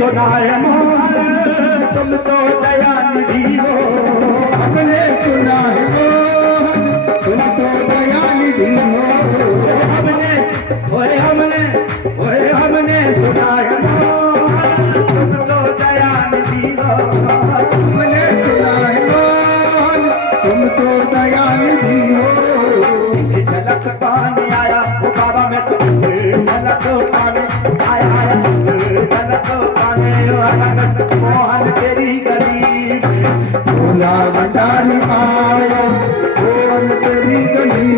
सुना है मोहन तुम तो दयानिधि हो। हमने सुना है मोहन तुम तो दयानिधि हो। हमने सुना है मोहन तुम तो दयानिधि हो। हमने सुना है मोहन तुम तो दयानिधि हो। झलक पानी आया वो बाबा में तो झलक पानी आया झलक पानी मोहन तेरी गली भोला भंडारी आया मोहन तेरी गली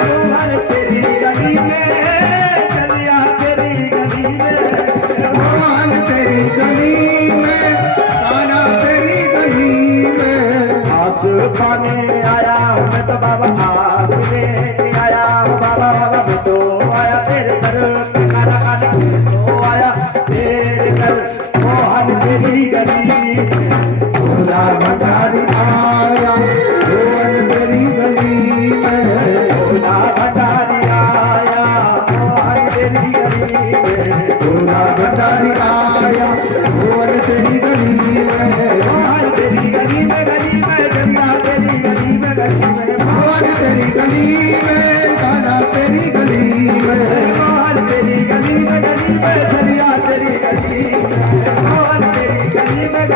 मोहन तेरी गली में चलिया तेरी गली में मोहन तेरी गली में कान्हा तेरी गली में। आस पाने आया मैं तो बाबा आस लेके आया बाबा बाबा मैं तो आया तेरे घर काना काना तो आया तेरे घर मोहन तेरी गली भोला भंडारी आया मोहन तेरी गली में। भोला भंडारी आया मोहन तेरी गली में भोला भंडारी आया मोहन तेरी गली में। मोहन तेरी गली में जन्ना तेरी गली में मोहन तेरी गली में कान्हा तेरी गली में। मोहन तेरी गली में चलिया तेरी गली मोहन तेरी गली में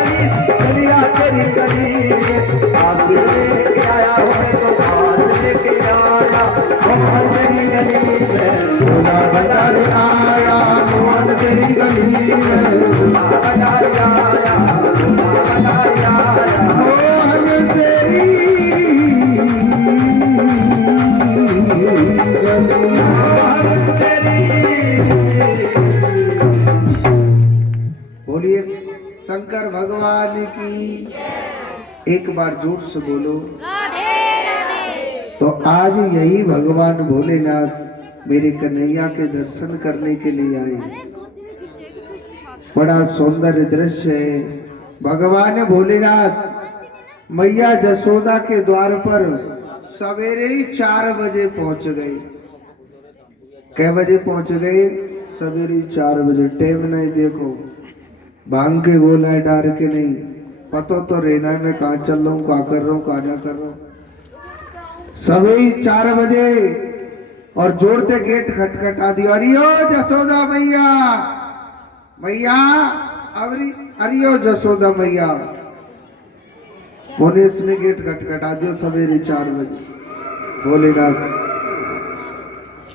चलिया तेरी गली आस लेके आया हो मैं तो आस लेके आया मोहन तेरी गली में भोला भंडारी आया मोहन तेरी गली में। भंडारी आया भंडारी आया मोहन तेरी गली। मोहन तेरी बोलिए शंकर भगवान की। एक बार जोर से बोलो। राधे राधे। तो आज यही भगवान भोलेनाथ मेरे कन्हैया के दर्शन करने के लिए आए। बड़ा सौंदर्य दृश्य है। भगवान भोलेनाथ मैया जसोदा के द्वार पर सवेरे ही 4 बजे पहुंच गए। कै बजे पहुंच गए? सवेरे 4 बजे। टाइम नहीं देखो, भांग के गोला डार के नहीं, पतो तो रहना है मैं कहाँ चल रहा हूँ, कहाँ कर रहा हूँ, कहाँ ना कर रहा हूँ। सवेरे 4 बजे और जोड़ते गेट खटखटा दिया। अरियो जसोदा मैया, मैया अरियो जसोदा मैया। मोनेश ने गेट खटखटा दिया सवेरे 4 बजे। भोलेनाथ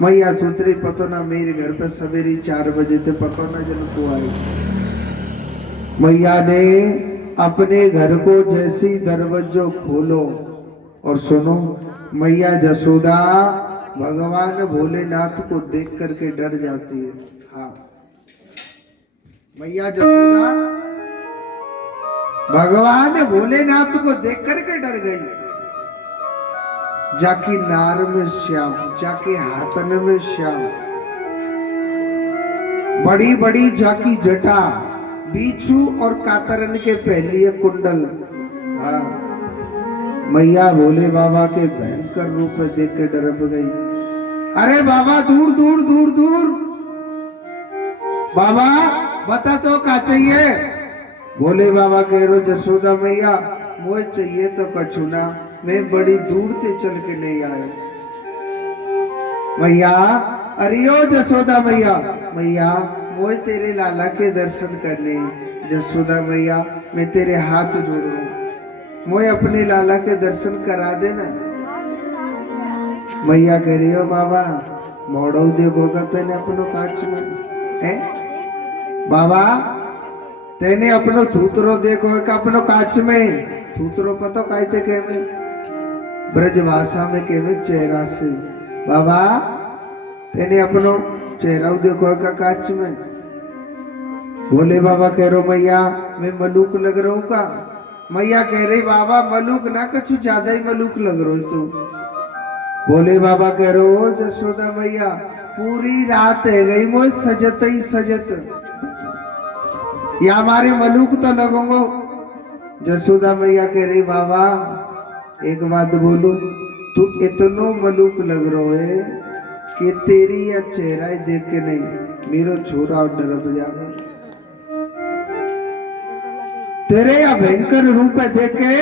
मैया सूत्री पतो ना मेरे घर पे सवेरे 4 बजे थे, पतो ना जन को आई। मैया ने अपने घर को जैसी दरवाजो खोलो और सुनो, मैया जसोदा भगवान भोलेनाथ को देख करके डर जाती है। हाँ, मैया जसोदा भगवान भोलेनाथ को देख करके डर गई। जाकी नार में श्याम, जाके हाथन में श्याम, बड़ी बड़ी जाकी जटा, बीचू और कातरन के पहलिए कुंडल। हाँ, मैया भोले बाबा के भयंकर रूप में देख के डरप गई। अरे बाबा दूर दूर दूर दूर, बाबा बता तो क्या चाहिए? भोले बाबा कह रहे जसोदा मैया मुझे चाहिए तो कछु ना, मैं बड़ी दूर से चल के नहीं आया। मैया अरियो जसोदा मैया, मैया मुझे तेरे लाला के दर्शन करने। जसोदा मैया मैं तेरे हाथ जोड़ रहा हूँ, मुझे अपने लाला के दर्शन करा देना। मैया कह रही हो बाबा मोड़ो देखोगा तेने अपनो कांच में है? बाबा तेने अपनो थूतरो देखो का अपनो कांच में? थूतरो पतो कहते कहवे ब्रज भाषा में कहवे चेहरा से। बाबा तेने अपनो चेहरा देखो का कांच में? बोले बाबा कह रहे मैया मैं मलूक लग रहा हूँ का? मैया कह रही बाबा मलूक ना कछु ज्यादा ही मलूक लग रहा तू। बोले बाबा कह रहे हो जसोदा मैया पूरी रात है गई मोह सजत ही सजत, या हमारे मलूक तो लगोगो। जसोदा मैया कह रही बाबा एक बात बोलू, तू इतनो मलूक लग रहो है कि तेरी या चेहरा ही देख के नहीं मेरो छोरा और डरप जावे। तेरे या भयंकर रूप देख के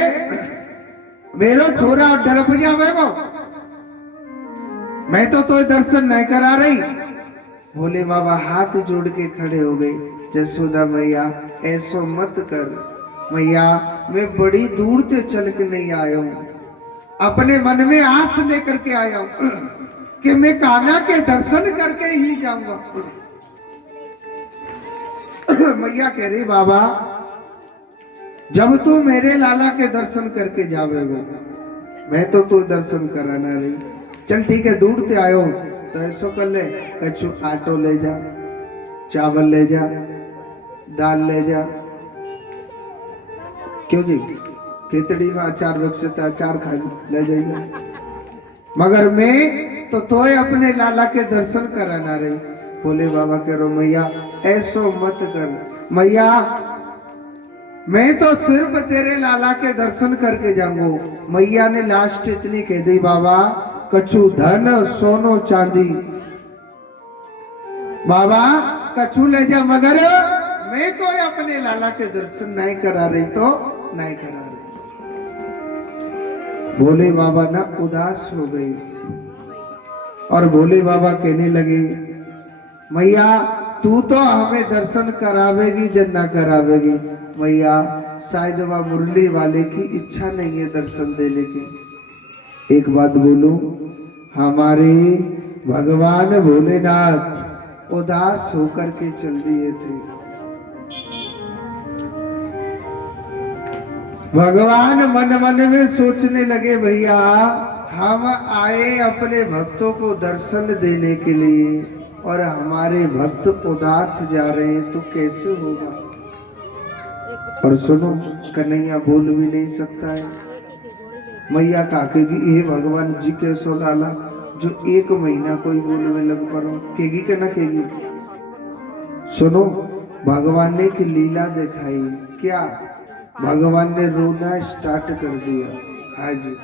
मेरो छोरा डर जावे वो। मैं तो दर्शन नहीं करा रही। भोले बाबा हाथ जोड़ के खड़े हो गए। जसोदा मैया ऐसो मत कर मैया, मैं बड़ी दूर से चल के नहीं आया हूं, अपने मन में आस लेकर के आया हूं कि मैं कान्हा के दर्शन करके ही जाऊंगा। मैया कह रही बाबा जब तू मेरे लाला के दर्शन करके जावेगो, मैं तो तू दर्शन कराना रही। चल ठीक है, दूर से आयो तो ऐसो कर ले, कछु आटो ले जा, चावल ले जा, दाल ले जा। क्यों जी, खिचड़ी में अचार बक्से तो अचार खा ले जाइए, मगर मैं तो तोय अपने लाला के दर्शन कराना रही। बोले बाबा कह रो मैया ऐसो मत कर मैया, मैं तो सिर्फ तेरे लाला के दर्शन करके जाऊंगा। मैया ने लास्ट इतनी कह दी बाबा, कछु धन सोनो चांदी बाबा कछु ले जा, मगर मैं तो अपने लाला के दर्शन नहीं करा रही तो नहीं करा रही। भोले बाबा ना उदास हो गए और भोले बाबा कहने लगे मैया तू तो हमें दर्शन करावेगी जन्ना करावेगी। मैया शायद वह मुरली वाले की इच्छा नहीं है दर्शन देने की। एक बात बोलूं, हमारे भगवान भोलेनाथ उदास होकर के चल दिए थे। भगवान मन मन में सोचने लगे भैया हम आए अपने भक्तों को दर्शन देने के लिए और हमारे भक्त उदास जा रहे हैं तो कैसे होगा। और सुनो, कन्हैया बोल भी नहीं सकता है। मैया काकेगी ये भगवान जी के सो लाला जो 1 महीना कोई बोलने लग पड़ो, केगी के ना केगी। सुनो, भगवान ने की लीला दिखाई। क्या भगवान ने रोना स्टार्ट कर दिया। हाँ जी,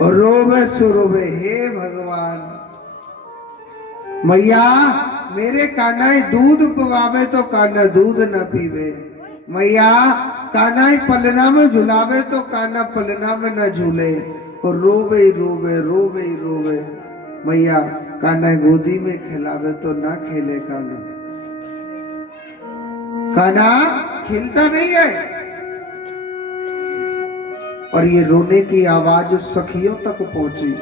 और रोवे सो रोवे, हे भगवान मैया मेरे कान्हा दूध पवावे तो कान्हा दूध न पीवे। मैया कान्हा पलना में झुलावे तो कान्हा पलना में न झूले। और रोवे रोवे रोवे रोवे। मैया कान्हा गोदी में खिलावे तो ना खेले कान्हा। कान्हा खिलता नहीं है। और ये रोने की आवाज सखियों तक पहुंची।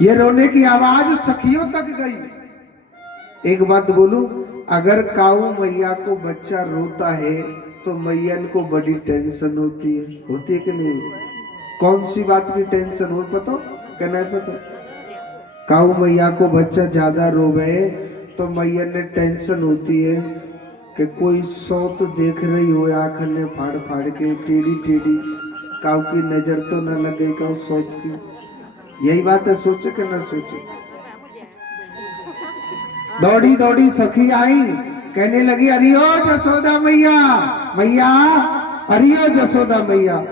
ये रोने की आवाज सखियों तक गई। एक बात बोलूं, अगर काऊ मैया को बच्चा रोता है तो मैयन को बड़ी टेंशन होती है कि नहीं? कौन सी बात की टेंशन हो पता कहना है पता? काऊ मैया को बच्चा ज्यादा रोवे तो मैयन ने टेंशन होती है कि कोई सौत देख रही हो आंख ने फाड़ फाड़ के टेढ़ी टेढ़ी, काऊ की नजर तो न लगे काऊ सौत की। यही बात है, सोचे कि ना सोचे। दौड़ी दौड़ी सखी आई, कहने लगी अरियो जसोदा मैया, मैया अरियो जसोदा मैया।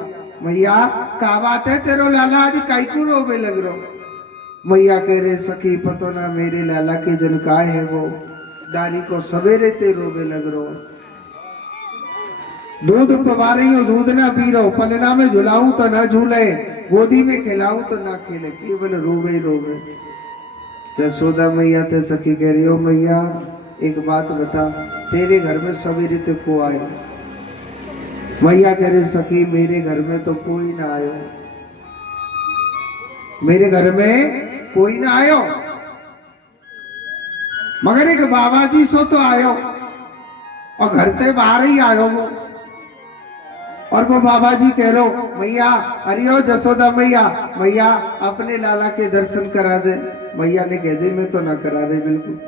मैया का बात है तेरो लाला आज काईकू रोवे लग रो। मैया कह रहे सखी पतो ना मेरे लाला के जन का है वो, दानी को सवेरे ते रोवे लग रो। दूध पवा रही हो दूध ना पी रो, पलना में झुलाऊं तो ना झूले, गोदी में खिलाऊं तो ना खेले, केवल रोवे रोवे। जसोदा मैया ते सखी कह रही हो मैया एक बात बता, तेरे घर में सवेरे ते को आयो? मैया कह रही सखी मेरे घर में तो कोई ना आयो, मेरे घर में कोई ना आयो, मगर एक बाबा जी सो तो आयो और घर से बाहर ही आयो वो। और वो बाबा जी कह रो मैया अरियो जसोदा मैया, मैया अपने लाला के दर्शन करा दे। मैया ने कह दी मैं तो ना करा रही बिल्कुल।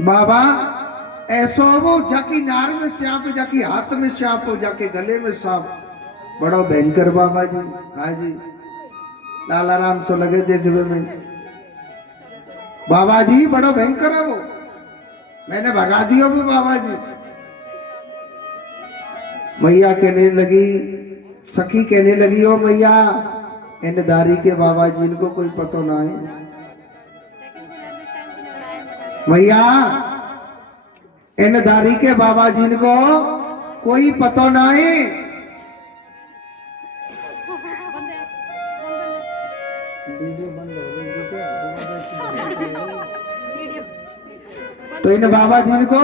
बाबा ऐसो वो जाकी नार में सांप, जाकी हाथ में सांप हो, जाके गले में सांप, बड़ो भयंकर बाबा जी। हाँ जी, लाला राम सो लगे देखने में। बाबा जी बड़ो भयंकर है वो, मैंने भगा दिया वो बाबा जी। मैया कहने लगी, सखी कहने लगी ओ मैया इन दारी के बाबा जी इनको कोई पतो ना है। भैया इन दाढ़ी के बाबा जी को कोई पतो नहीं। तो इन बाबा जी को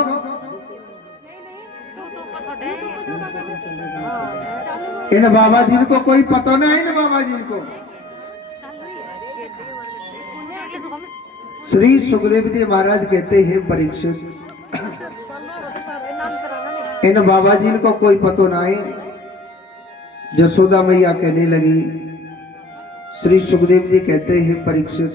इन बाबा जी को कोई पतो नहीं। इन बाबा जी को श्री सुखदेव जी महाराज कहते हैं परीक्षित, इन बाबा जी को कोई पतो नहीं। जसोदा मैया कहने लगी, श्री सुखदेव जी कहते हैं परीक्षित,